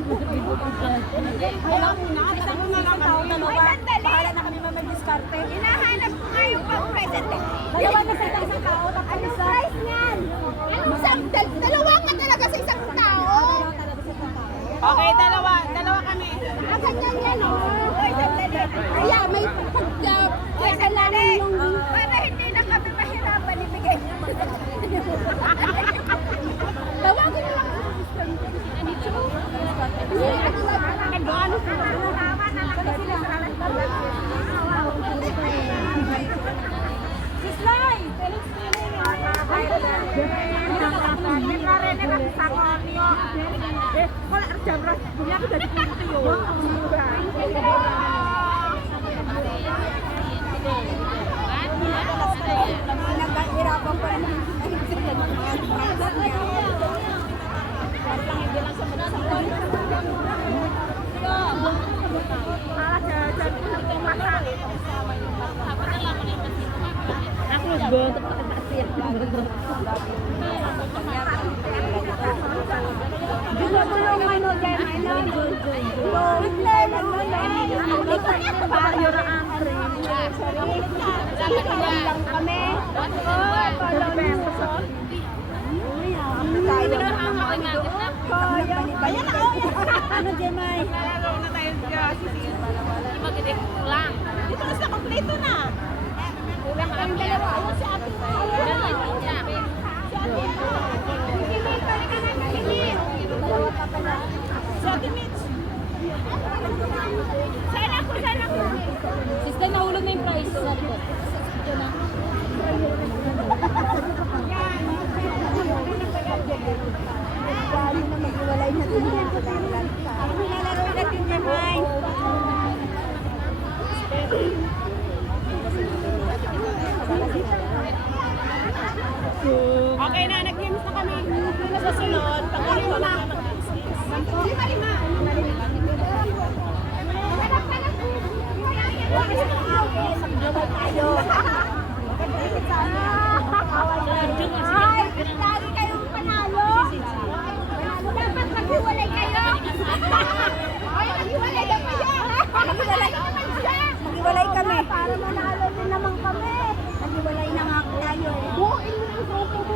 Alam mo na, isang tao, dalawa. Bahala na kami mag-diskarte. Hinahanap ko nga yung pang-president. Dalawa na sa isang tao, tapos Anong isa. price niyan? Dalawa ka talaga sa isang tao. Okay, dalawa kami. Ganyan yan, oh. Ay, sandali. Kaya may kailangan yung... Para hindi na kami mahirapan, ibigay. Tawagin na lang. Nag-ano sila? Sislay! Naghihirapan pa rin. Gusto mo yung ano dyan, lang kami. Ayan na, ano Jemay? Nalaro na tayo dyan. Magiging lang. Dito na sa kompleto na. Kulang ang dalawa. Ayun si ate. Limit, balik ka na, limit. Dalawa pa pala. Si Ate Mitch. Sana ko. Sislay, nahulog na yung price sa likod. Ito na. Dali na maghiwalay na din yan sa tangan. Ako nilalaro natin niya, May. Okay na, nag-games na kami. Sa sunod, pag-uli mo na. Lima. Hanap ka na. Tayo. Ay, lagi kayong panalo. Dapat maghiwalay kayo. Ay, maghiwalay na kayo. Maghiwalay kami. Para manalo din naman kami. Maghiwalay na nga tayo. Buuin mo yung grupo mo.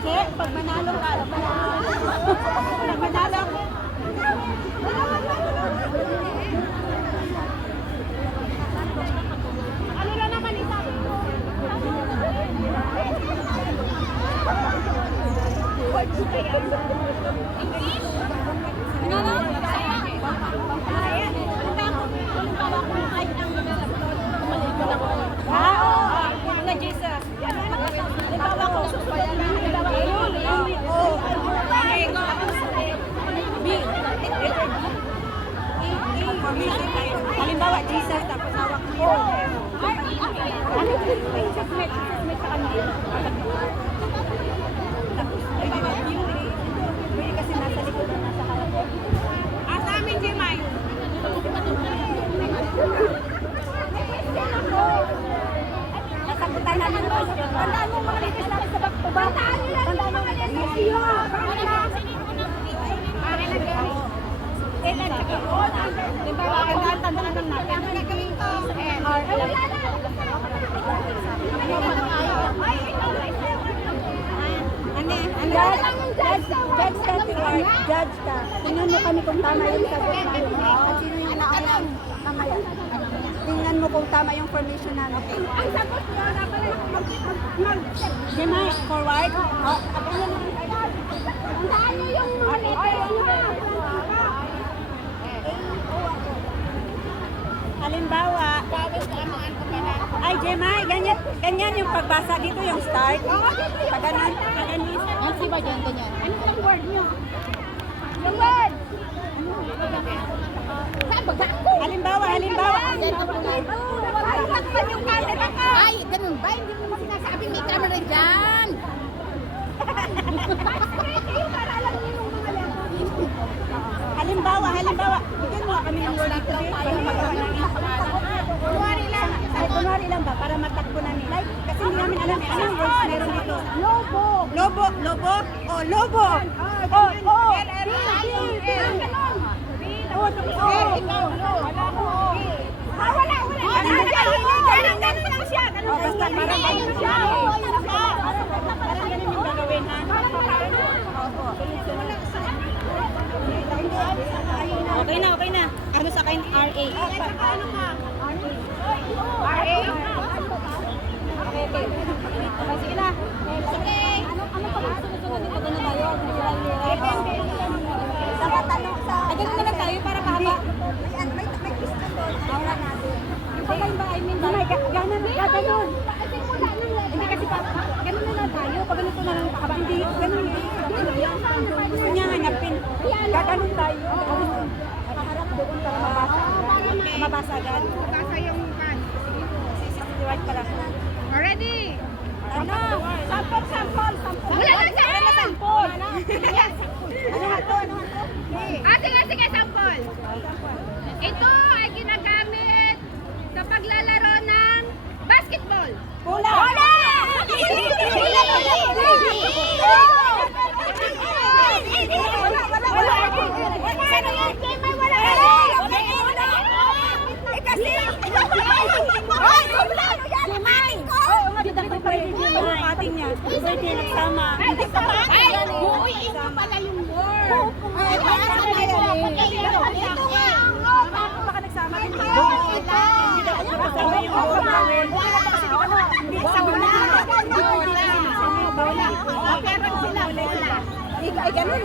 Che, pag manalo ka, Manalo. Ano na naman isabi ko? na Jesus. Halimbawa ko, halimbawa Jesus, tapos hawak mo yun. Ano yung submit sa kanila? Tapos, pwede kasi nasa likod na nasa harap. Sa amin, Jemay. Nasagutan namin yung question. Tandaan mo mga litis namin sa back-to-back. Tandaan nyo lang yung mga litis nyo. Halimbawa, tandaan lang natin. Judge ka. Tingnan mo kami kung tama yung sagot namin. At sino yung naalam. Tama yan. Tingnan mo kung tama yung formation namin. Ang sagot nyo na pala Jemay, forward. tandaan nyo yung mga litis nyo. Halimbawa, ay Jemay, ganyan yung pagbasa dito yung start. Paganon. Ang siba dyan, ganyan. Ano yung word nyo? Yung word! Saan ba ako? Halimbawa. Ay, takpan yung camera ka! Ay, ganun ba? Hindi mo sinasabing may camera dyan! Kayo para alam niyo yung mga level. Halimbawa. Bigyan mo kami ng word dito para magawa namin. Kunwari lang. Kunwari lang ba, para matakbo na nila. Kasi Lobo? Oh, lobo! Oh, oh! Ganun lang siya. Oh, basta parang ganun siya. Parang ganun yung gagawin, ha? Okay na, okay na. Ano sa akin? RA. RA? Okay, okay. Okay, sige na. Sige. Ano pa yung sunod-sunod dito? Ganun ba yun? Dapat tanong sa... Ay, ganun na lang tayo para mahaba. May pista doon. Aura natin. Yung pala yung ba, I mean, gaganon. Hindi kasi pa, ganun na lang tayo. Pag ganito na lang pakaba. Hindi, ganun yun. Gusto niya hanapin. Gaganon tayo. Nakaharap doon para mabasa. Mabasa agad. Basa yung kan. White pala. Already. Ano? Sample. Wala na siya! Ano na sample? Ano nga to? Sige, sample. Ito ay ginagamit sa paglalaro ng basketball. Bola! Ating niya. Pwede nagsama. Uy, ito pala yung word. Baka nagsama. Kasama yung bola. Hindi sa bola. Pero sila bola. Ay, ganun.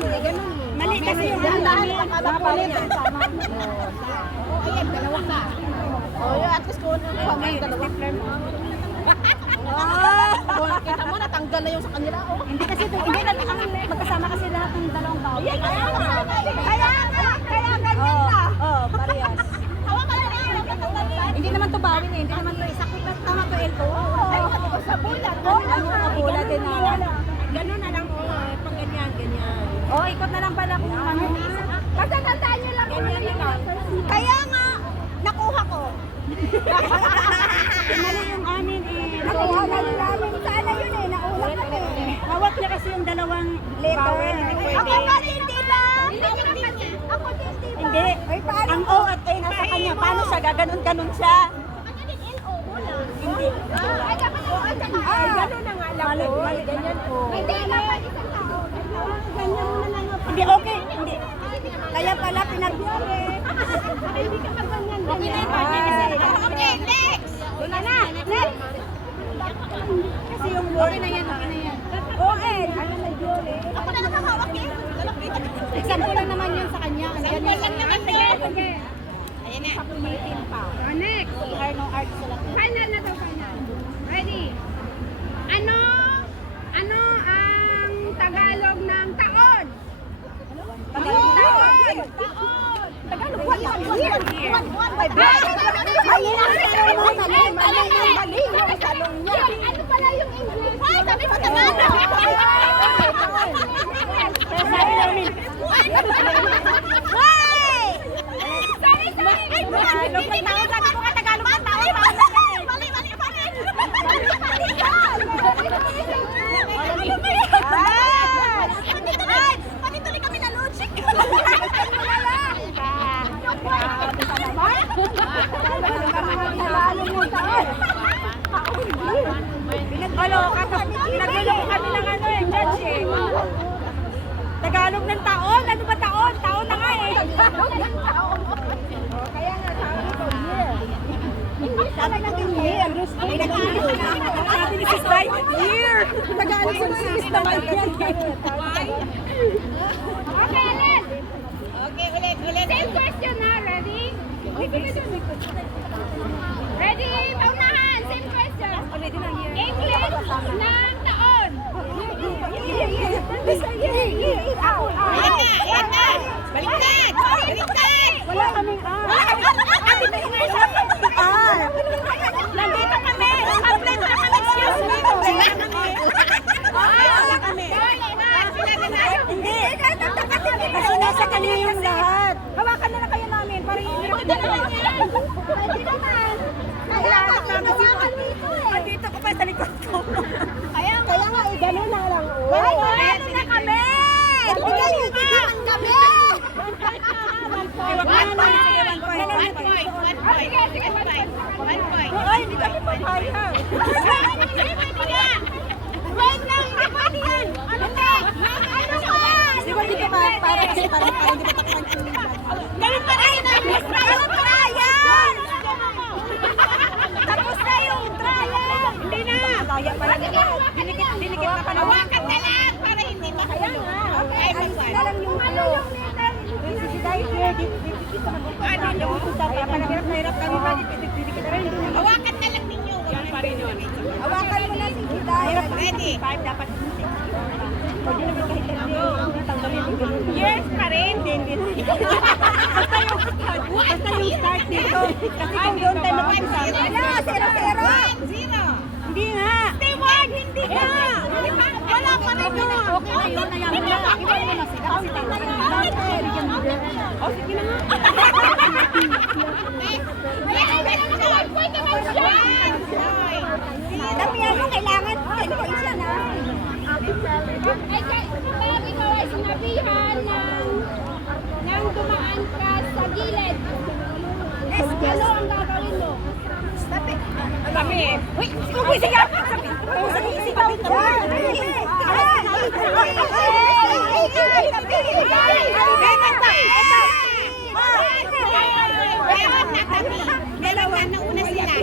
Mali kasi yung namin. Mapalit ang sama. Ayan, dalawa ka. At least kung ano yung dalawa. Kita mo, natanggal na yung sa kanila. Hindi kasi, hindi na magkasama kasi lahat ng dalawang bawal. Kaya ganyan na. Oh, parehas. Hindi naman to bawin eh. Hindi naman to isakit na tama to elbow. Sa bulat. Bola din na. Ganun na lang. Pag ganyan. Oh, ikot na lang pala kung ano. Basta tandaan niyo lang Ganyan na lang. Kaya nga, nakuha ko. Mali yung amin eh. Nakuha na namin. Sana yun eh. Naulak kami. Hawak niya kasi yung dalawang bawal. Hindi pwede. Ako ba hindi ba? Ako din di ba? Hindi. Ang O at A nasa kanya. Paano siya? Gaganon siya. Hindi. Ay, dapat O at saka A. Ay, gano'n na nga lang. Mali, ganyan po. Hindi, dapat isang tao. Ganyan mo na lang. Hindi, okay. Hindi. Kaya pala pinagyari. Hindi ka magganyan. Okay na yun. Okay, next. Doon na. Next. Kasi yung word. Okay na yan. Okay. Ano na yun eh? Ako na nakahawak eh. Example lang naman yun sa kanya. Sample lang naman din. Sige. Ayan na. Papulitin pa. So, next. No art sila. Final na to, final. Ready? Ano ang Tagalog ng taon? Taon! Tagalog, one year. Ay, mali yung salong niya. Ano pala yung English? Ay, sabi mo Tagalog. Sabi namin. Ay! Sorry! Ay, Tagalog na tao. Sabi ko nga Tagalog na tao. Mali. Ano ba yan? Ay! Pati tuloy kami na logic. Nagluloko kami ng ano eh, judge eh. Tagalog ng taon? Ano ba taon? Taon na nga eh. Kaya nga sabi ko, year. Sabi natin year. Sabi ni Sistay, year! Tagalog ng sis naman yan eh. Okay, ulit. Okay, ulit. Same question na. Ready? Ready? Paunahan. Same question. English ng taon. Ayan na. Baliktad. Wala kaming Nandito kami! Complete na kami! Excuse me! Wala kami! Hindi! Kasi nasa kanya yung lahat. Hawakan na kayo namin para i-hirap na naman. Pwede naman. Kailangan namin si Dito ko pa sa likod ko. Kaya nga, gano'n na lang. Ay, point. One point. Ay, hindi kami papaya. Wait lang, hindi pwede yan. Ano ba? Ano ba? Di ba dito para kasi para hindi matakpan ko. Ganun pa rin ang trial trial! Tapos na yung trial! Hindi na! Daya pala nila. Dinikit na pala. Hawakan na lang para hindi makahulog. Ay, Alisin na lang yung ano. Si Dahil dito na po. Ano yung kaya pala hirap kami ba dikit na rin. Hawakan na lang ninyo. Yan pa rin yun. Hawakan mo na si Dahil. Ready? Five dapat. Pwede naman kahit tanggalin yung ganun. Yes pa rin. Hindi. Basta yung start dito. Kasi kung doon tayo mag-umpisa. Ano? 0-0. 1-0. Hindi nga. Steward, hindi ka! Wala pa rin yun! Okay na yun. Ayaw mo na. Iwan mo na sila. Kasi tama na yung O, sige na nga. Pwede man siya! Dami ano, kailangan points yan ha. Ay, kapag ikaw ay sinabihan ng dumaan ka sa gilid, ano ang gagawin mo? Kami. Uy, sige! Sigaw ka! Dalawa na una sila.